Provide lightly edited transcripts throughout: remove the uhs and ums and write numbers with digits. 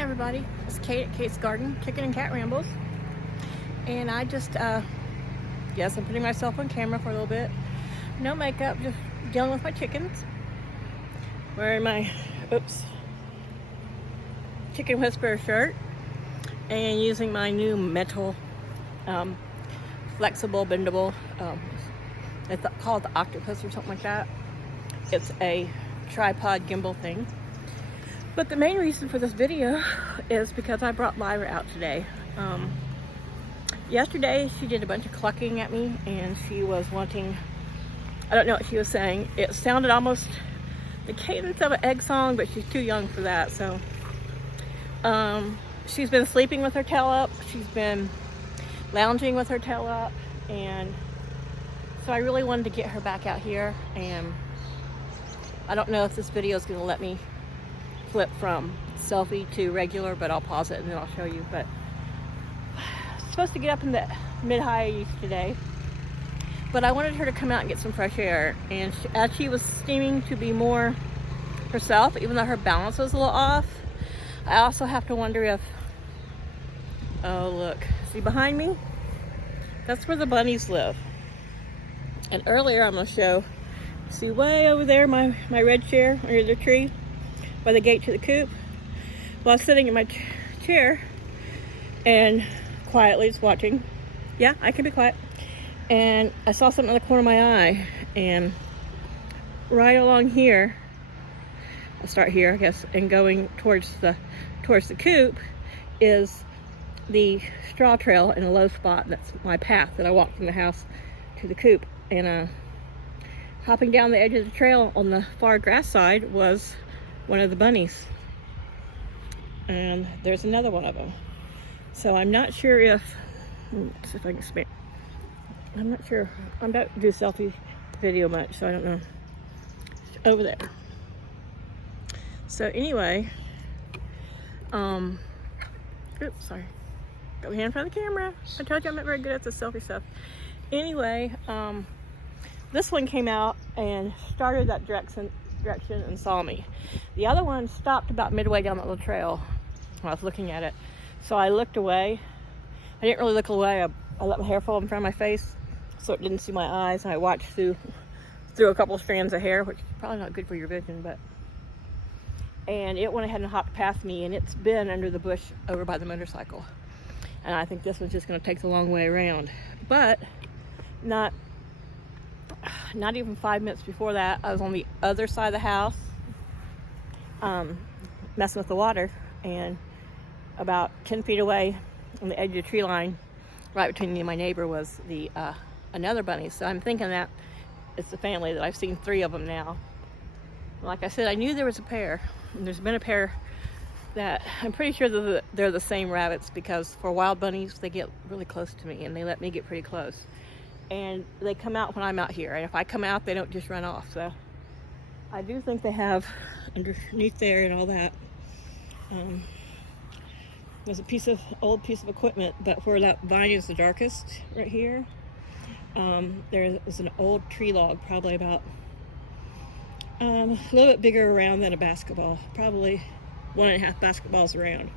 Hi everybody, it's Kate at Kate's Garden, Chicken and Cat Rambles. And I just, yes, I'm putting myself on camera for a little bit. No makeup, just dealing with my chickens. Wearing my, Chicken Whisperer shirt. And using my new metal, flexible, bendable, it's called the Octopus or something like that. It's a tripod gimbal thing. But the main reason for this video is because I brought Lyra out today. Yesterday she did a bunch of clucking at me and she was wanting, I don't know what she was saying. It sounded almost the cadence of an egg song, but she's too young for that. So she's been sleeping with her tail up. She's been lounging with her tail up. And so I really wanted to get her back out here. And I don't know if this video is going to let me flip from selfie to regular, but I'll pause it and then I'll show you. But I'm supposed to get up in the mid-high 80s today, but I wanted her to come out and get some fresh air. And as she was seeming to be more herself, even though her balance was a little off, I also have to wonder if, oh look, see behind me? That's where the bunnies live. And earlier I'm going to show, see way over there my red chair under the tree by the gate to the coop. Well, I was sitting in my chair and quietly just watching. Yeah, I can be quiet. And I saw something in the corner of my eye, and right along here, I'll start here, I guess, and going towards the coop is the straw trail in a low spot. That's my path that I walk from the house to the coop. And hopping down the edge of the trail on the far grass side was one of the bunnies, and there's another one of them. So I'm not sure if, let's see if I can expand. I'm not sure. I don't do selfie video much, so I don't know. It's over there. So anyway, oops, sorry. Got my hand in front of the camera. I told you I'm not very good at the selfie stuff. Anyway, this one came out and started that direction and saw me. The other one stopped about midway down that little trail when I was looking at it. So I looked away. I didn't really look away. I let my hair fall in front of my face so it didn't see my eyes. And I watched through a couple of strands of hair, which is probably not good for your vision, and it went ahead and hopped past me, and it's been under the bush over by the motorcycle. And I think this one's just going to take the long way around. But not even 5 minutes before that, I was on the other side of the house, messing with the water, and about 10 feet away on the edge of the tree line, right between me and my neighbor, was the another bunny. So I'm thinking that it's a family, that I've seen 3 of them now. Like I said, I knew there was a pair, and there's been a pair that I'm pretty sure that they're the same rabbits, because for wild bunnies, they get really close to me, and they let me get pretty close. And they come out when I'm out here, and if I come out, they don't just run off. So I do think they have underneath there and all that. There's a old piece of equipment, but where that vine is the darkest, right here, there is an old tree log, probably about a little bit bigger around than a basketball, probably 1.5 basketballs around.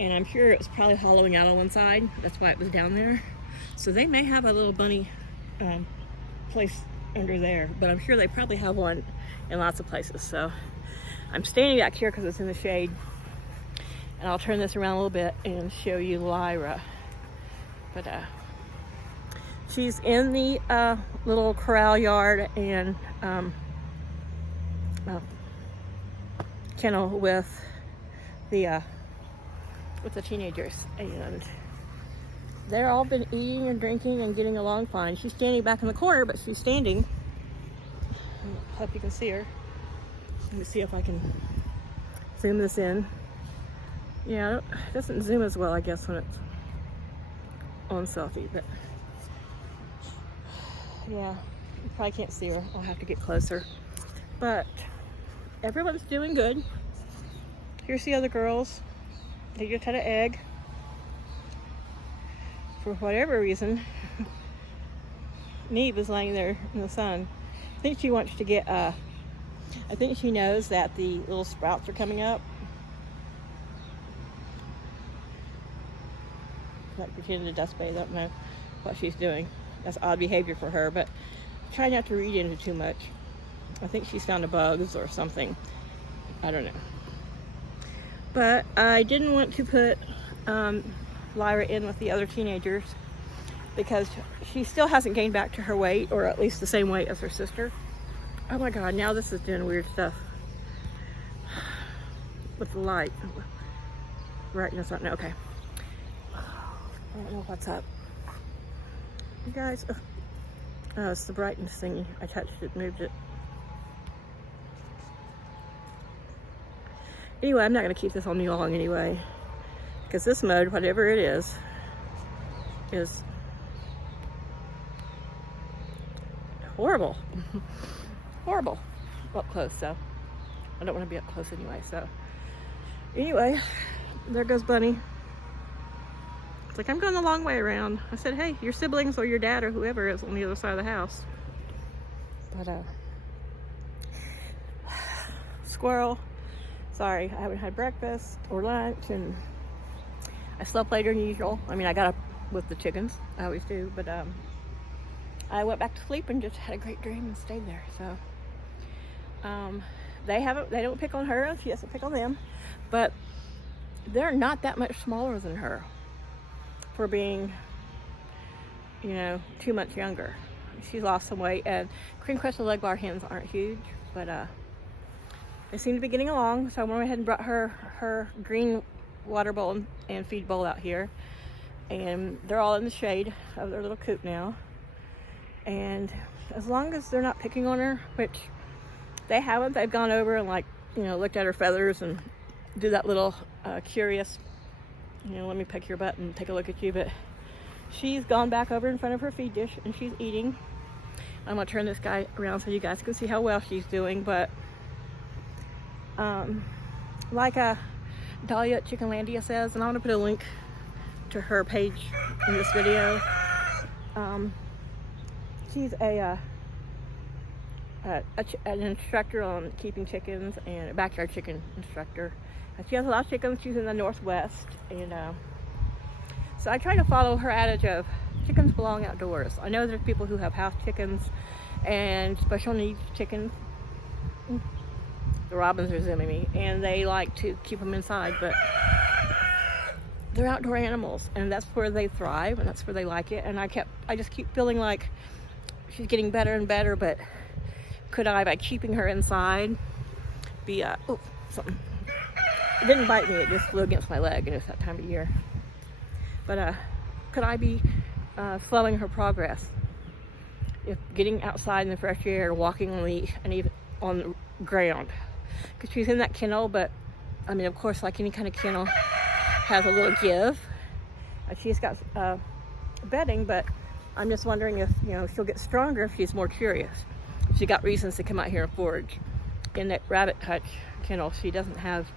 And I'm sure it was probably hollowing out on one side. That's why it was down there. So they may have a little bunny place under there, but I'm sure they probably have one in lots of places. So I'm standing back here because it's in the shade, and I'll turn this around a little bit and show you Lyra. But she's in the little corral yard and kennel with the teenagers, and they're all been eating and drinking and getting along fine. She's standing back in the corner, but she's standing. I hope you can see her. Let me see if I can zoom this in. Yeah, it doesn't zoom as well, I guess, when it's on selfie, but yeah, you probably can't see her. I'll have to get closer. But everyone's doing good. Here's the other girls. They just had an egg. For whatever reason, Neve is laying there in the sun. I think she wants to get, I think she knows that the little sprouts are coming up. like pretending to dust bathe. I don't know what she's doing. That's odd behavior for her, but try not to read into too much. I think she's found a bugs or something. I don't know. But I didn't want to put Lyra in with the other teenagers because she still hasn't gained back to her weight, or at least the same weight as her sister. Oh my God, now this is doing weird stuff with the light. Brightness on, okay. I don't know what's up. You guys, oh, it's the brightness thingy. I touched it, moved it. Anyway, I'm not going to keep this on me long anyway, because this mode, whatever it is horrible. Horrible. Up close, so I don't want to be up close anyway. So anyway, there goes Bunny. It's like, I'm going the long way around. I said, hey, your siblings or your dad or whoever is on the other side of the house. But squirrel. Sorry, I haven't had breakfast or lunch, and I slept later than usual. I mean, I got up with the chickens. I always do, but I went back to sleep and just had a great dream and stayed there. So they don't pick on her, she doesn't pick on them, but they're not that much smaller than her for being, 2 months younger. She's lost some weight, and cream-crested leg bar hens aren't huge, but they seem to be getting along. So I went ahead and brought her green water bowl and feed bowl out here, and they're all in the shade of their little coop now. And as long as they're not picking on her, which they haven't, they've gone over and looked at her feathers and do that little curious, let me pick your butt and take a look at you. But she's gone back over in front of her feed dish and she's eating. I'm gonna turn this guy around so you guys can see how well she's doing. But like Dahlia at Chickenlandia says, and I'm gonna put a link to her page in this video. She's an instructor on keeping chickens, and a backyard chicken instructor. She has a lot of chickens. She's in the Northwest, and so I try to follow her adage of chickens belong outdoors. I know there's people who have house chickens and special needs chickens. The robins are zooming me, and they like to keep them inside, but they're outdoor animals, and that's where they thrive, and that's where they like it. And I just keep feeling like she's getting better and better, but could I, by keeping her inside, be something. It didn't bite me, it just flew against my leg, and it's that time of year. But could I be slowing her progress? If getting outside in the fresh air, walking on the and even on the ground, because she's in that kennel. But I mean, of course, like any kind of kennel, has a little give. She's got bedding, but I'm just wondering if she'll get stronger if she's more curious. She got reasons to come out here and forage. In that rabbit hutch kennel, she doesn't have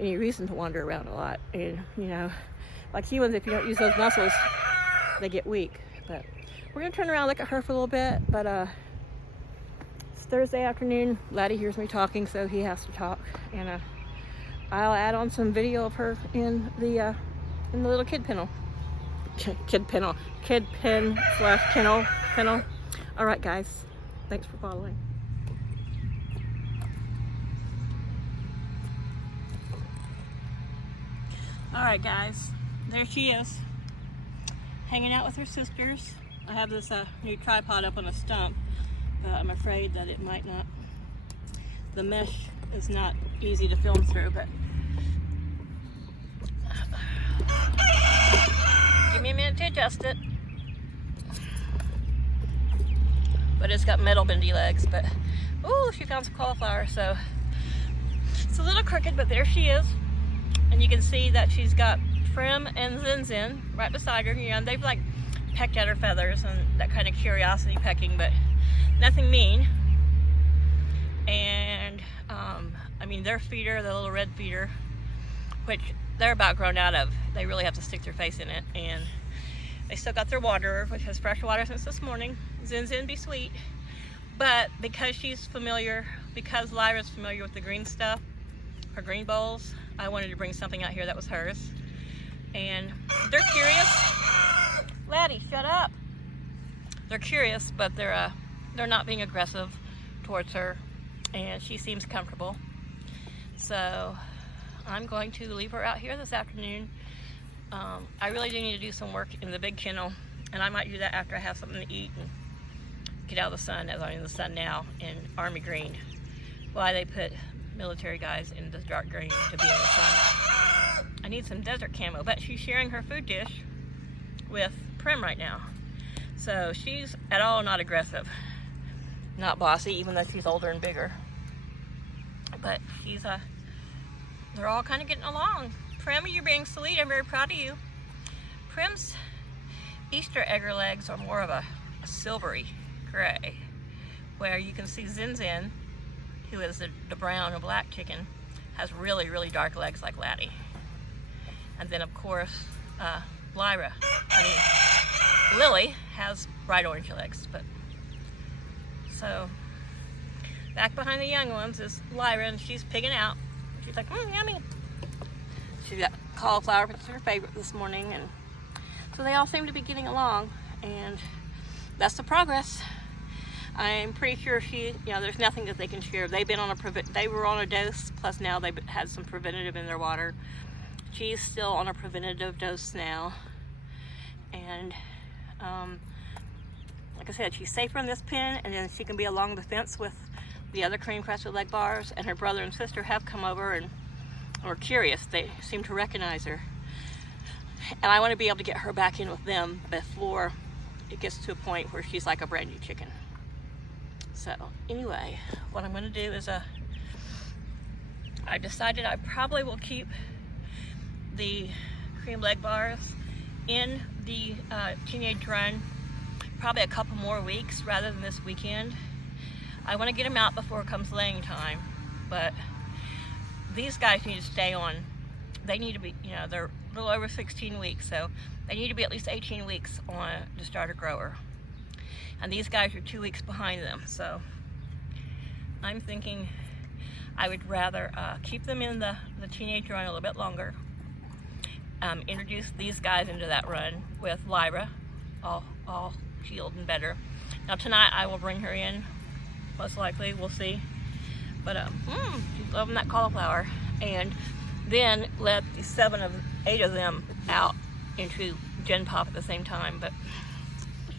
any reason to wander around a lot. And like humans, if you don't use those muscles, they get weak. But we're gonna turn around and look at her for a little bit. But it's Thursday afternoon. Laddie hears me talking, so he has to talk. And I'll add on some video of her in the little kid pen / kennel. All right, guys. Thanks for following. All right, guys. There she is, hanging out with her sisters. I have this new tripod up on a stump, but I'm afraid that it might not. The mesh is not easy to film through, but give me a minute to adjust it. But it's got metal bendy legs. But ooh, she found some cauliflower, so it's a little crooked, but there she is. And you can see that she's got Prim and Zinzin right beside her. And they've like pecked at her feathers and that kind of curiosity pecking, but nothing mean. And I mean, their feeder, the little red feeder, which they're about grown out of, they really have to stick their face in it. And they still got their water, which has fresh water since this morning. Zinzin be sweet. But because she's familiar, because Lyra's familiar with the green stuff, her green bowls, I wanted to bring something out here that was hers. And they're curious. Laddie, shut up. They're curious, but they're not being aggressive towards her, and she seems comfortable. So I'm going to leave her out here this afternoon. I really do need to do some work in the big kennel, and I might do that after I have something to eat and get out of the sun, as I'm in the sun now in army green. Why they put military guys in this dark green to be in the sun. I need some desert camo, but she's sharing her food dish with Prim right now. So she's at all not aggressive, not bossy, even though she's older and bigger. But she's they're all kind of getting along. Prim, you're being sweet. I'm very proud of you. Prim's Easter egger legs are more of a silvery gray, where you can see Zin Zin, who is the brown and black chicken, has really, really dark legs like Laddie. And then of course, Lyra, Lily has bright orange legs. But so back behind the young ones is Lyra, and she's pigging out. She's like, yummy. She got cauliflower, which is her favorite this morning, and so they all seem to be getting along, and that's the progress. I'm pretty sure there's nothing that they can share. They've been on they were on a dose, plus now they've had some preventative in their water. She's still on a preventative dose now, and like I said, she's safer in this pen, and then she can be along the fence with the other cream-crested leg bars, and her brother and sister have come over and are curious. They seem to recognize her, and I want to be able to get her back in with them before it gets to a point where she's like a brand new chicken. So anyway, what I'm going to do is I decided I probably will keep the cream leg bars in the teenage run probably a couple more weeks rather than this weekend. I want to get them out before it comes laying time, but these guys need to stay on. They need to be, they're a little over 16 weeks, so they need to be at least 18 weeks on to start a grower. And these guys are 2 weeks behind them, so I'm thinking I would rather keep them in the teenage run a little bit longer, introduce these guys into that run with Lyra, all healed and better. Now tonight I will bring her in, most likely, we'll see. But she's loving that cauliflower. And then let the 8 of them out into Gen Pop at the same time. But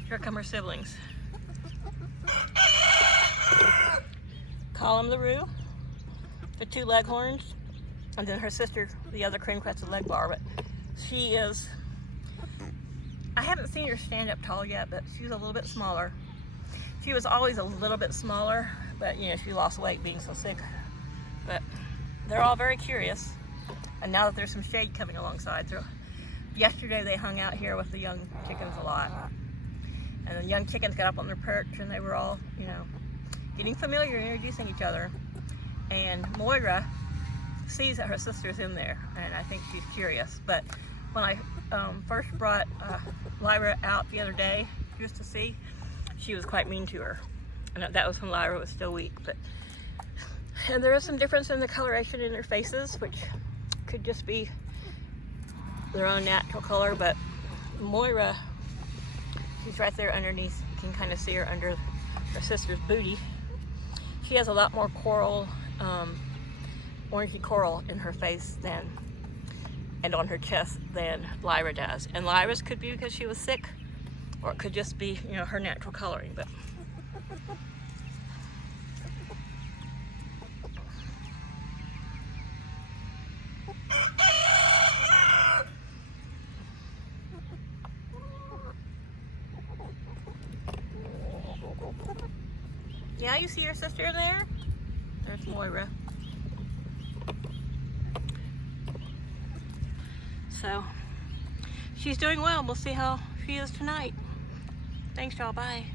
here come her siblings. Column LaRue, the 2 leghorns, and then her sister, the other cream-crested leg bar. But she is, I haven't seen her stand up tall yet, but she's a little bit smaller. She was always a little bit smaller, but she lost weight being so sick. But they're all very curious, and now that there's some shade coming alongside. So yesterday they hung out here with the young chickens a lot, and the young chickens got up on their perch, and they were all, getting familiar and introducing each other. And Moira sees that her sister's in there, and I think she's curious. But when I first brought Lyra out the other day just to see, she was quite mean to her, and that was when Lyra was still weak. And there is some difference in the coloration in their faces, which could just be their own natural color. But Moira, she's right there underneath. You can kind of see her under her sister's booty. She has a lot more coral, orangey coral in her face and on her chest than Lyra does. And Lyra's could be because she was sick, or it could just be, her natural coloring. But yeah, you see your sister in there? There's Moira. So she's doing well. We'll see how she is tonight. Thanks, y'all. Bye.